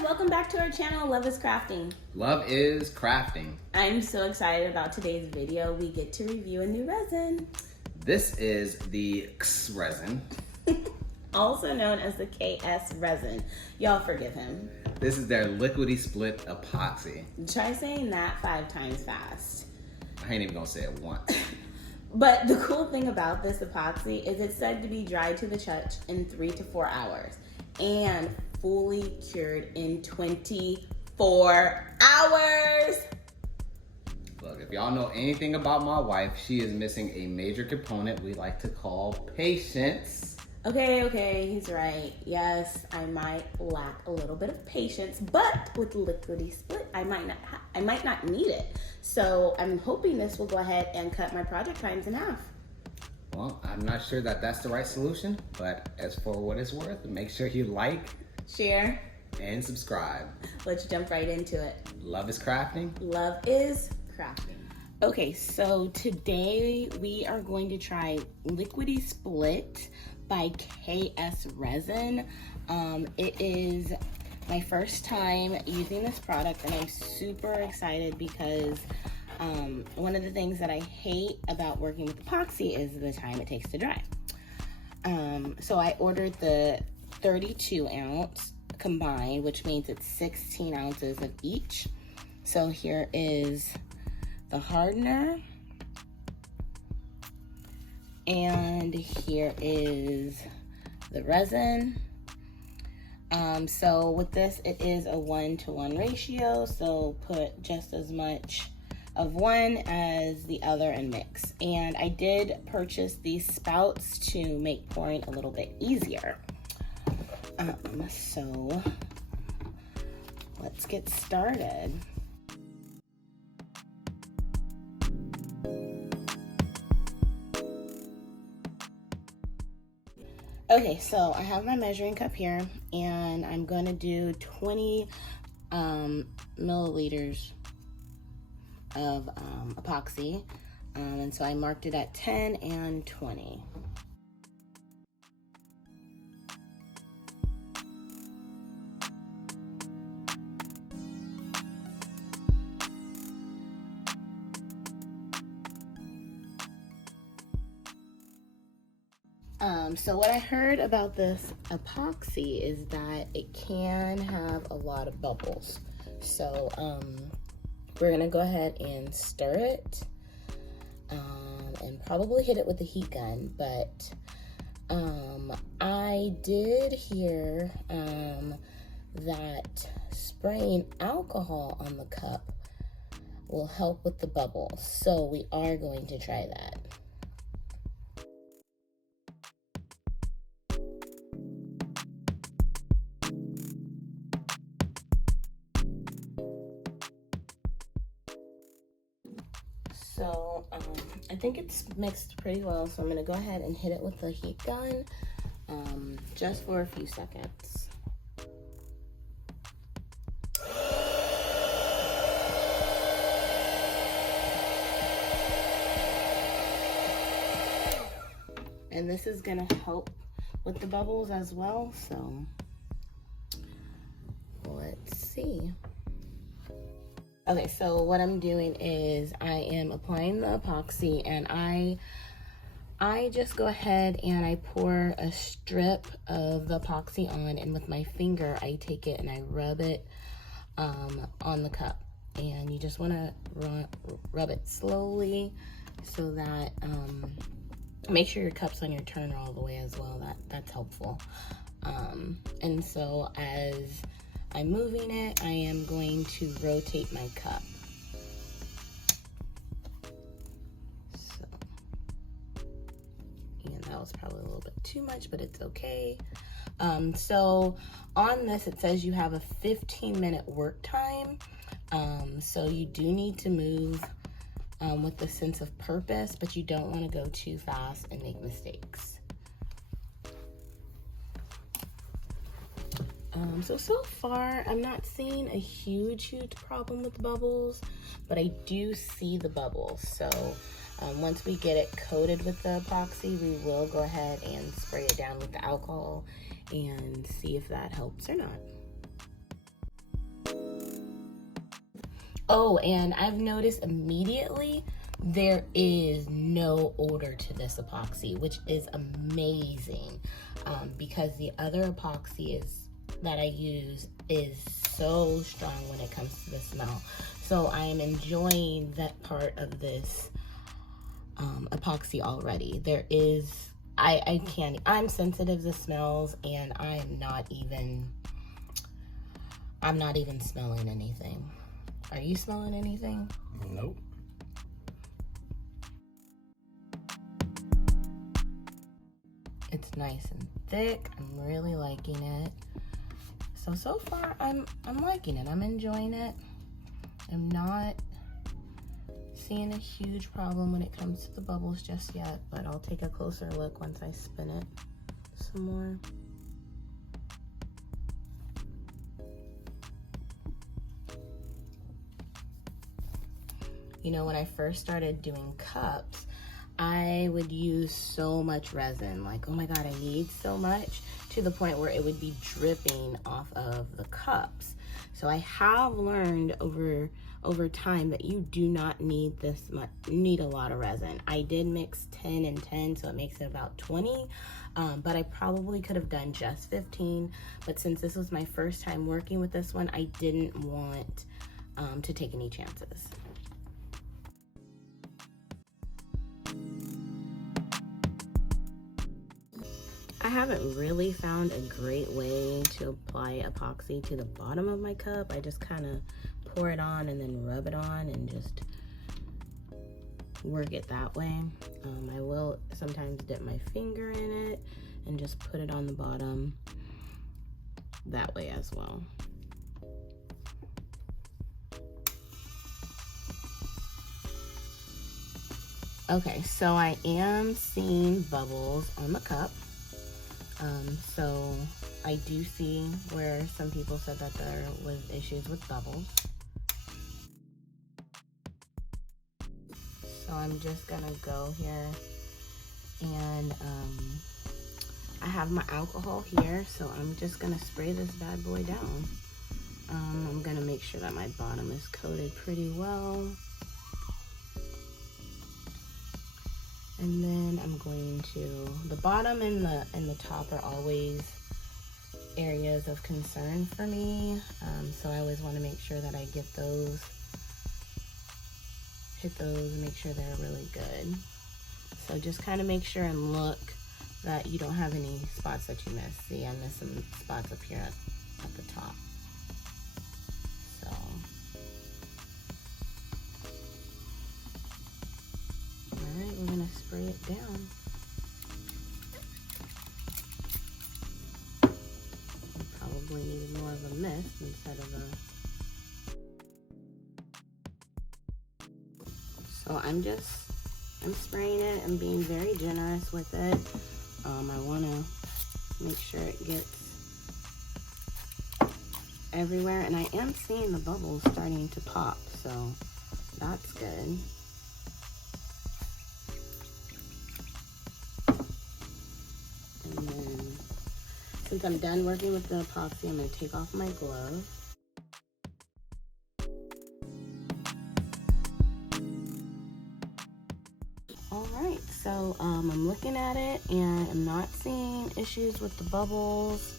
guys, welcome back to our channel, Love is Crafting. Love is crafting. I'm so excited about today's video. We get to review a new resin. This is the KSRESIN. Also known as the KSRESIN. Y'all forgive him. This is their liquidy split epoxy. Try saying that 5 times fast. I ain't even gonna say it once. But the cool thing about this epoxy is it's said to be dried to the touch in 3 to 4 hours and fully cured in 24 hours. Look, if y'all know anything about my wife, she is missing a major component we like to call patience. Okay, he's right. Yes, I might lack a little bit of patience, but with liquidy split, I might not need it. So I'm hoping this will go ahead and cut my project times in half. Well, I'm not sure that that's the right solution, but as for what it's worth, make sure you like, share, and subscribe. Let's jump right into it. Love is crafting. Love is crafting. Okay, so today we are going to try Liquidy Split by KSRESIN. It is my first time using this product and I'm super excited because one of the things that I hate about working with epoxy is the time it takes to dry. So I ordered the 32 ounce combined, which means it's 16 ounces of each. So here is the hardener, and here is the resin. So with this, it is a 1-to-1 ratio, so put just as much of one as the other and mix. And I did purchase these spouts to make pouring a little bit easier. So let's get started. Okay, so I have my measuring cup here and I'm going to do 20 milliliters of epoxy. And so I marked it at 10 and 20. So what I heard about this epoxy is that it can have a lot of bubbles. So we're gonna go ahead and stir it and probably hit it with a heat gun. But I did hear that spraying alcohol on the cup will help with the bubbles. So we are going to try that. So I think it's mixed pretty well, so I'm gonna go ahead and hit it with the heat gun just for a few seconds. And this is gonna help with the bubbles as well, so let's see. Okay, so what I'm doing is I am applying the epoxy, and I just go ahead and I pour a strip of the epoxy on, and with my finger I take it and I rub it on the cup. And you just want to rub it slowly so that make sure your cup's on your turner all the way as well. That's helpful. And so as I'm moving it, I am going to rotate my cup. So, and that was probably a little bit too much, but it's okay. So on this, it says you have a 15-minute work time. So you do need to move with a sense of purpose, but you don't want to go too fast and make mistakes. So far, I'm not seeing a huge problem with the bubbles, but I do see the bubbles. So once we get it coated with the epoxy, we will go ahead and spray it down with the alcohol and see if that helps or not. Oh, and I've noticed immediately there is no odor to this epoxy, which is amazing, because the other epoxy that I use is so strong when it comes to the smell. So I am enjoying that part of this epoxy already. I'm sensitive to smells, and I'm not even smelling anything. Are you smelling anything? Nope. It's nice and thick. I'm really liking it. So far I'm liking it. I'm enjoying it. I'm not seeing a huge problem when it comes to the bubbles just yet, but I'll take a closer look once I spin it some more. You know, when I first started doing cups, I would use so much resin, like, oh my God, I need so much, to the point where it would be dripping off of the cups. So I have learned over time that you do not need this much, need a lot of resin. I did mix 10 and 10, so it makes it about 20, but I probably could have done just 15. But since this was my first time working with this one, I didn't want to take any chances. I haven't really found a great way to apply epoxy to the bottom of my cup. I just kind of pour it on and then rub it on and just work it that way. I will sometimes dip my finger in it and just put it on the bottom that way as well. Okay, so I am seeing bubbles on the cup. So I do see where some people said that there was issues with bubbles. So I'm just gonna go here and I have my alcohol here, so I'm just gonna spray this bad boy down. I'm gonna make sure that my bottom is coated pretty well. And then I'm going to, the bottom and the top are always areas of concern for me. So I always want to make sure that I get those, hit those, make sure they're really good. So just kind of make sure and look that you don't have any spots that you miss. See, I missed some spots up here at the top. So. Alright, we're gonna spray it down. We probably needed more of a mist instead of a... So I'm spraying it and being very generous with it. I wanna make sure it gets everywhere, and I am seeing the bubbles starting to pop, so that's good. And then, since I'm done working with the epoxy, I'm going to take off my glove. Alright, so I'm looking at it and I'm not seeing issues with the bubbles.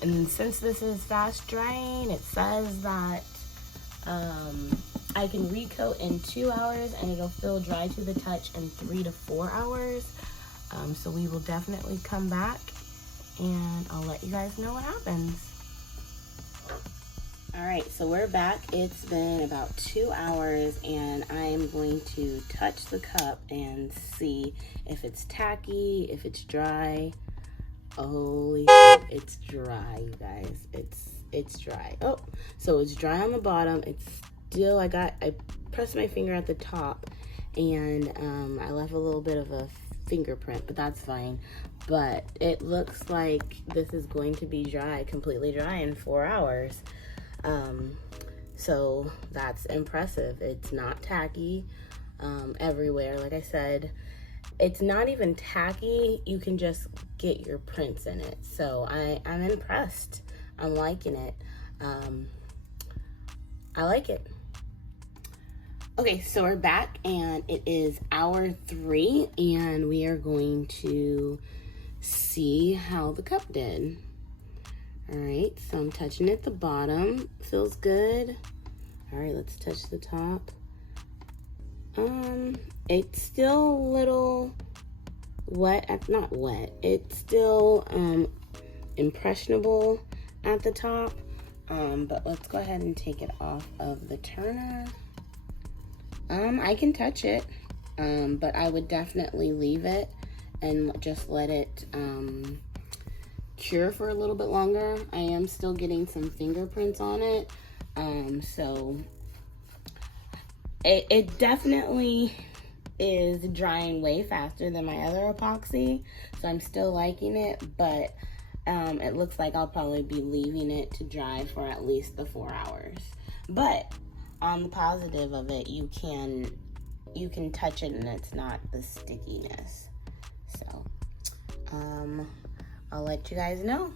And since this is fast drying, it says that I can recoat in 2 hours and it'll feel dry to the touch in 3 to 4 hours. So we will definitely come back and I'll let you guys know what happens. All right, so we're back. It's been about 2 hours and I'm going to touch the cup and see if it's tacky, if it's dry. Holy shit, it's dry, you guys. It's dry. Oh, so it's dry on the bottom. It's still, I pressed my finger at the top and I left a little bit of a fingerprint, but that's fine. But it looks like this is going to be dry, completely dry in 4 hours. So that's impressive. It's not tacky everywhere. Like I said, it's not even tacky. You can just get your prints in it. So I'm impressed. I'm liking it. I like it. Okay, so we're back and it is hour 3 and we are going to see how the cup did. All right, so I'm touching at the bottom. Feels good. All right, let's touch the top. It's still a little wet, not wet. It's still impressionable at the top. But let's go ahead and take it off of the turner. I can touch it, but I would definitely leave it and just let it cure for a little bit longer. I am still getting some fingerprints on it, so it definitely is drying way faster than my other epoxy, so I'm still liking it, but it looks like I'll probably be leaving it to dry for at least the 4 hours. But on the positive of it, you can touch it and it's not the stickiness. So I'll let you guys know.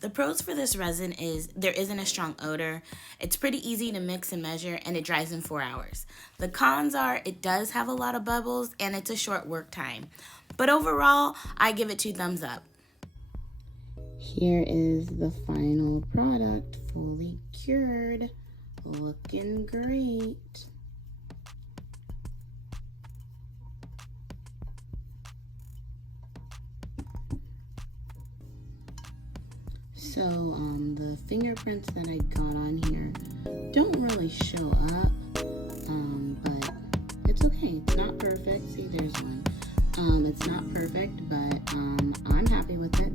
The pros for this resin is there isn't a strong odor, it's pretty easy to mix and measure, and it dries in 4 hours. The cons are it does have a lot of bubbles and it's a short work time. But overall, I give it 2 thumbs up. Here is the final product, fully cured, looking great. So the fingerprints that I got on here don't really show up, but it's okay. It's not perfect. See, there's one. It's not perfect, but I'm happy with it.